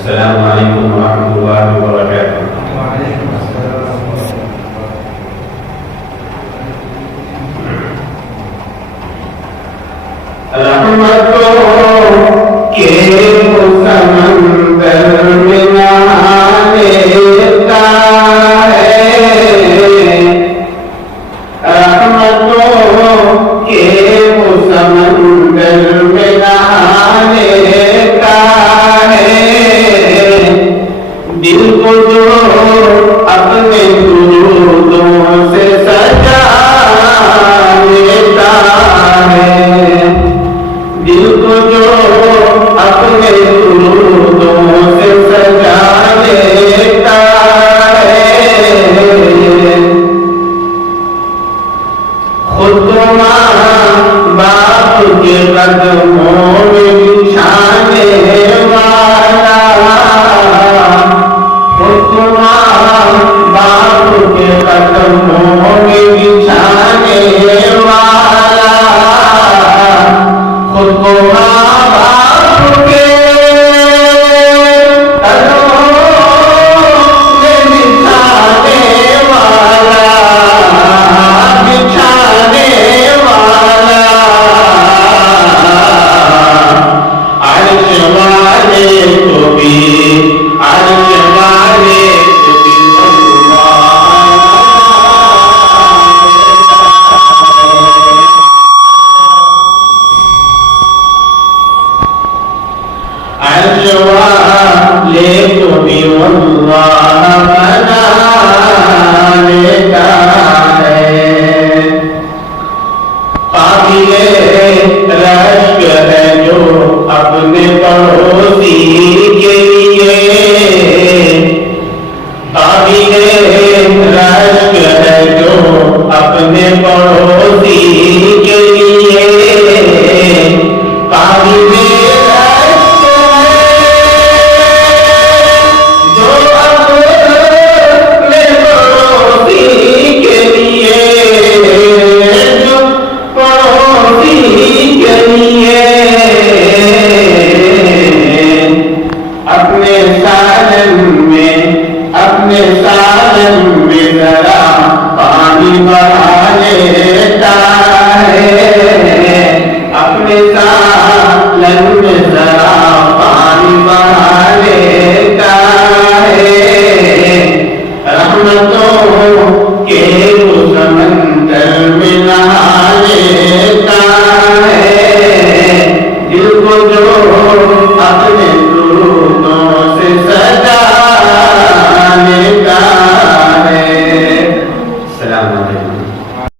अस्सलामु अलैकुम वरहमतुल्लाहि वबरकातुहू। रहमतों के समंदर में नहाने का है, रहमतों के समंदर में नहाने का है। दिल को जो अपने दुरूदों से सजा लेता है, दिल को जो अपने दुरूदों से सजा लेता है, खुद तो माँ बाप के कदमों में बिछाने वाला, खुद तो माँ बाप के कदमों में बिछाने वाला, खुद को माँ बाप के कदमों में बिछाने वाला, बिछाने वाला, अर्श वाले को भी, अर्श वाले को भी अर्श वाले को भी अल्लाह बना लेता है। काबिले रश्क है जो अपने पड़ोस